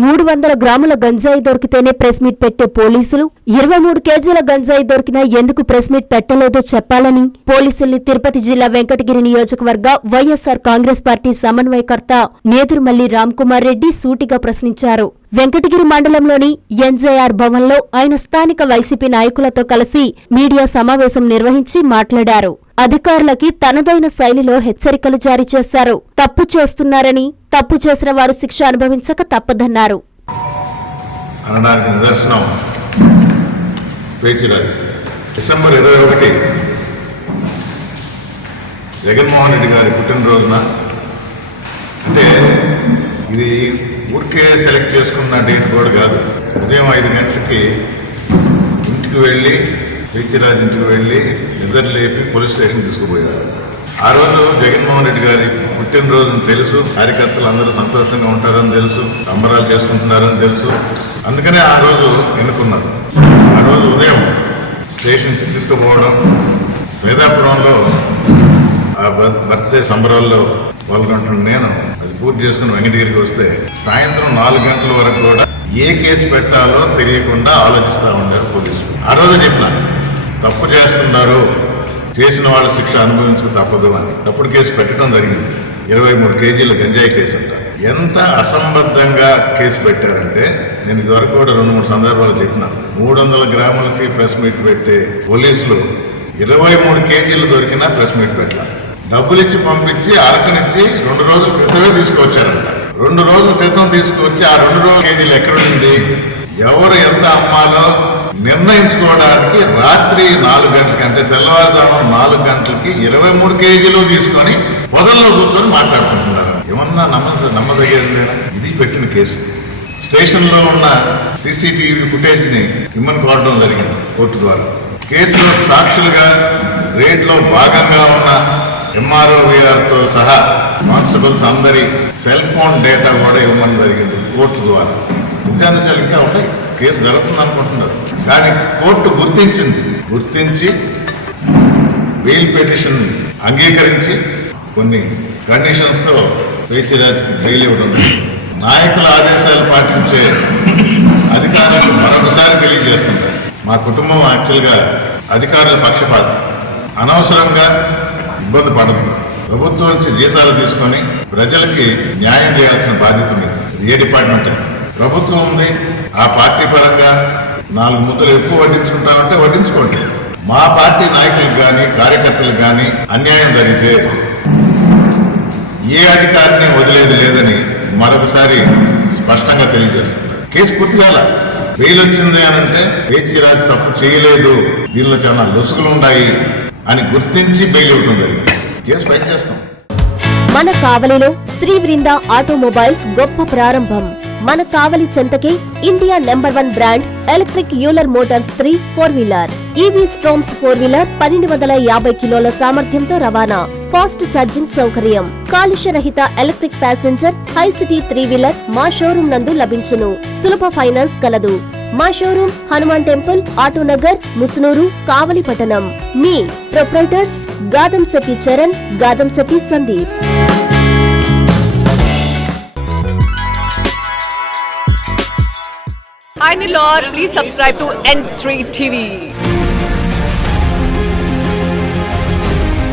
300 గ్రాముల గంజాయి దొరికితేనే press meet పెట్టే పోలీసులు 23 కేజీల గంజాయి దొరికినా ఎందుకు ప్రెస్ మీట్ పెట్టలేదో చెప్పాలని పోలీసుల్ని తిరుపతి జిల్లా వెంకటగిరి నియోజకవర్గ వైఎస్సార్ కాంగ్రెస్ పార్టీ సమన్వయకర్త నేదురుమల్లి రామ్కుమార్ రెడ్డి సూటిగా ప్రశ్నించారు. వెంకటగిరి మండలంలోని ఎన్జేఆర్ భవన్లో ఆయన స్థానిక వైసీపీ నాయకులతో కలిసి మీడియా సమావేశం నిర్వహించి మాట్లాడారు. అధికారులకి తనదైన శైలిలో హెచ్చరికలు జారీ చేశారు. తప్పు చేస్తున్నారని, తప్పు చేసిన వారు శిక్ష అనుభవించక తప్పదన్నారు. డిసెంబర్ 21 జగన్మోహన్ రెడ్డి గారి పుట్టినరోజున, అంటే ఇది ఊరికే సెలెక్ట్ చేసుకున్న డేట్ కూడా కాదు. ఉదయం 5 గంటలకి ఇంటికి వెళ్ళి పేచిరాజు ఇంటికి వెళ్ళి నిద్ర లేపి పోలీస్ స్టేషన్ తీసుకుపోయారు. ఆ రోజు జగన్మోహన్ రెడ్డి గారి పుట్టినరోజుని తెలుసు, కార్యకర్తలు అందరూ సంతోషంగా ఉంటారని తెలుసు, సంబరాలు చేసుకుంటున్నారని తెలుసు. అందుకనే ఆ రోజు ఎన్నుకున్నారు. ఆ రోజు ఉదయం స్టేషన్ తీసుకుపోవడం, సీతాపురంలో ఆ బర్త్డే సంబరాల్లో పాల్గొంటున్న నేను అది పూర్తి చేసుకుని వెంకటగిరికి వస్తే సాయంత్రం 4 గంటల వరకు కూడా ఏ కేసు పెట్టాలో తెలియకుండా ఆలోచిస్తూ ఉన్నారు పోలీసులు. ఆ రోజు చెప్పిన తప్పు చేస్తున్నారు, చేసిన వాళ్ళు శిక్ష అనుభవించుకు తప్పదు అని తప్పుడు కేసు పెట్టడం జరిగింది. 23 కేజీల గంజాయి కేసు అంట. ఎంత అసంబద్ధంగా కేసు పెట్టారంటే, నేను ఇదివరకు కూడా 2-3 సందర్భాలు చెప్పిన 300 గ్రాములకి ప్రెస్ మీట్ పెట్టే పోలీసులు 23 కేజీలు దొరికినా ప్రెస్ మీట్ పెట్టాలి. డబ్బులు ఇచ్చి పంపించి అరకనిచ్చి 2 రోజుల క్రితమే తీసుకొచ్చారంట. 2 రోజుల క్రితం తీసుకొచ్చి ఆ 2 రోజుల కేజీలు ఎక్కడుంది, ఎవరు ఎంత అమ్మాలో నిర్ణయించుకోవడానికి రాత్రి 4 గంటలకి, అంటే తెల్లవారుజామున 4 గంటలకి 23 కేజీలు తీసుకొని పొదల్లో కూర్చొని మాట్లాడుకుంటున్నారు. ఏమన్నా నమ్మదగ్గేది? ఇది పెట్టిన కేసు. స్టేషన్లో ఉన్న సీసీటీవీ ఫుటేజ్ని ఇమ్మని కోరడం జరిగింది కోర్టు ద్వారా. కేసులో సాక్షులుగా రేట్లో భాగంగా ఉన్న ఎంఆర్ఓవిఆర్తో సహా కానిస్టేబుల్స్ అందరి సెల్ ఫోన్ డేటా కూడా ఇవ్వమని జరిగింది కోర్టు ద్వారా. విచారణలు ఇంకా ఉన్నాయి, కేసు జరుగుతుంది అనుకుంటున్నారు. కానీ కోర్టు గుర్తించి బెయిల్ పిటిషన్ అంగీకరించి కొన్ని కండిషన్స్తో పేచిరాజుకి బెయిల్ ఇవ్వడం. నాయకుల ఆదేశాలు పాటించే అధికారులకు మరొకసారి తెలియజేస్తుంది, మా కుటుంబం యాక్చువల్గా అధికారుల పక్షపాతం, అనవసరంగా ఇబ్బంది పడదు. ప్రభుత్వం నుంచి జీతాలు తీసుకొని ప్రజలకి న్యాయం చేయాల్సిన బాధ్యత ఉంది. ఏ డిపార్ట్మెంట్ ప్రభుత్వం ఉంది, ఆ పార్టీ పరంగా 4 ముద్దలు ఎక్కువ వడ్డించుకుంటామంటే వడ్డించుకోండి. మా పార్టీ నాయకులకు కానీ కార్యకర్తలకు కానీ అన్యాయం జరిగితే ఏ అధికారిని వదిలేది లేదని మరొకసారి స్పష్టంగా తెలియజేస్తుంది. కేసు పూర్తిగా బెయిల్ వచ్చింది అని అంటే పేచిరాజు తప్పు చేయలేదు, దీనిలో చాలా లొసుగులు ఉన్నాయి అని గుర్తించి బెయిల్ ఇవ్వడం జరిగింది. కేసు బయట చేస్తాం. మన కావలిలో శ్రీ బృంద ఆటోమొబైల్స్ గొప్ప ప్రారంభం. మన కావలి చెంతకే India number 1 brand electric Euler motors 3 four wheeler, EV Stroms four wheeler 1250 కిలోల సామర్థ్యంతో రవాణా, ఫాస్ట్ ఛార్జింగ్ సౌకర్యం, కాలుష్య రహిత electric passenger high city three wheeler మా షోరూం నందు లభించును. సులభ ఫైనాన్స్ కలదు. మా షోరూం హనుమాన్ టెంపుల్, ఆటోనగర్, ముసునూరు, కావలిపట్టణం. మీ proprietors Gadamsetty Charan, Gadamsetty Sandeep. Hi Nilor, please subscribe to N3 TV.